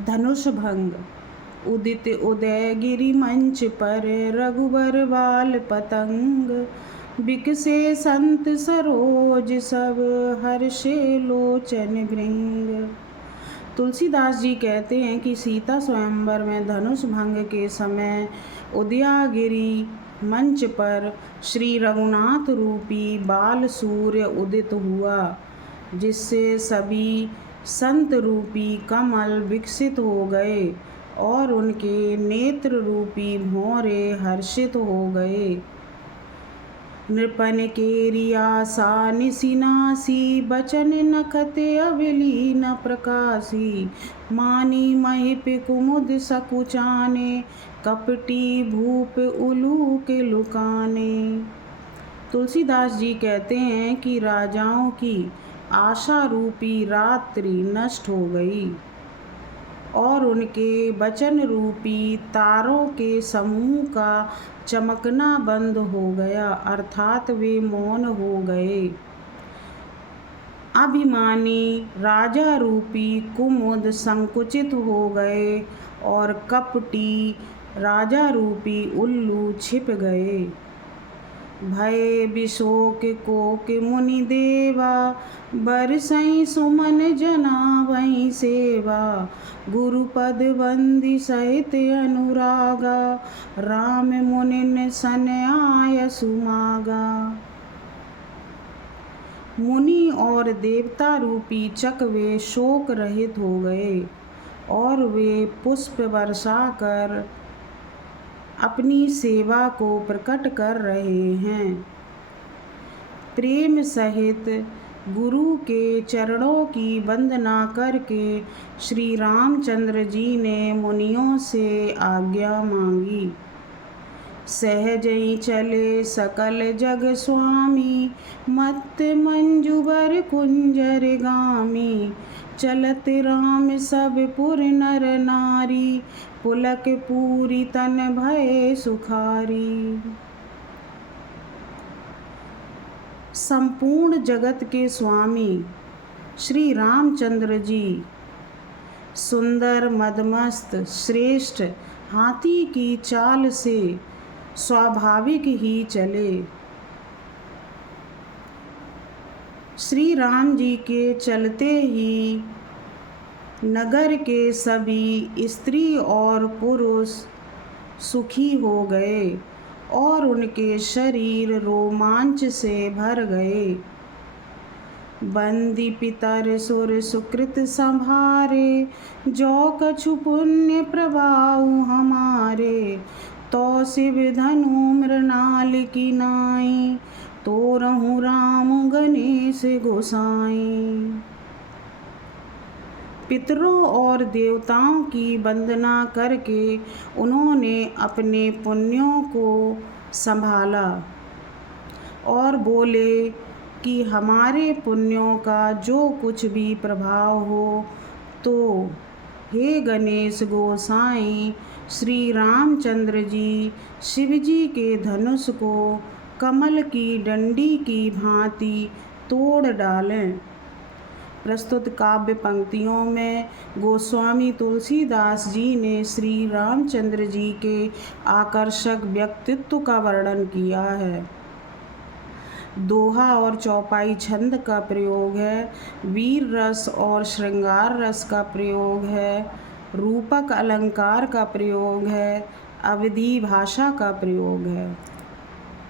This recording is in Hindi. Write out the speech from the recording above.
धनुष भंग। उदित उदय गिरि मंच पर, रघुबर बाल पतंग। बिकसे संत सरोज सब, हर्षे लोचन भृंग। तुलसीदास जी कहते हैं कि सीता स्वयंवर में धनुष भंग के समय उदयागिरी मंच पर श्री रघुनाथ रूपी बाल सूर्य उदित हुआ, जिससे सभी संत रूपी कमल विकसित हो गए और उनके नेत्र रूपी भौरे हर्षित हो गए। नृपन केरिया सा निशिनासी, बचन नखत अविलीन प्रकाशी। मानी महिप कुमुद सकुचाने, कपटी भूप उलूक लुकाने। तुलसीदास जी कहते हैं कि राजाओं की आशा रूपी रात्रि नष्ट हो गई और उनके वचन रूपी तारों के समूह का चमकना बंद हो गया, अर्थात वे मौन हो गए। अभिमानी राजा रूपी कुमुद संकुचित हो गए और कपटी राजा रूपी उल्लू छिप गए। भय विशोक कोक मुनि देवा, बरसई सुमन जनावई सेवा। गुरुपद बंदी सहित अनुरागा, राम मुनिन सन आय सुमागा। मुनि और देवता रूपी चकवे शोक रहित हो गए और वे पुष्प वर्षा कर अपनी सेवा को प्रकट कर रहे हैं। प्रेम सहित गुरु के चरणों की वंदना करके श्री रामचंद्र जी ने मुनियों से आज्ञा मांगी। सहज ही चले सकल जग स्वामी, मत मंजुबर कुंजर गामी। चलत राम सब पुर नर नारी, पुलक पूरी तन भय सुखारी। संपूर्ण जगत के स्वामी श्री रामचंद्र जी सुंदर मदमस्त श्रेष्ठ हाथी की चाल से स्वाभाविक ही चले। श्री राम जी के चलते ही नगर के सभी स्त्री और पुरुष सुखी हो गए और उनके शरीर रोमांच से भर गए। बंदी पितर सुर सुकृत संभारे, जो कछु पुण्य प्रभाव हमारे। तो शिव धनु मृणाल की नाई, तो रहूं राम गणेश गोसाई। पितरों और देवताओं की वंदना करके उन्होंने अपने पुण्यों को संभाला और बोले कि हमारे पुण्यों का जो कुछ भी प्रभाव हो, तो हे गणेश गोसाई श्री रामचंद्र जी शिव जी के धनुष को कमल की डंडी की भांति तोड़ डालें। प्रस्तुत काव्य पंक्तियों में गोस्वामी तुलसीदास जी ने श्री रामचंद्र जी के आकर्षक व्यक्तित्व का वर्णन किया है। दोहा और चौपाई छंद का प्रयोग है, वीर रस और श्रृंगार रस का प्रयोग है, रूपक अलंकार का प्रयोग है, अवधी भाषा का प्रयोग है।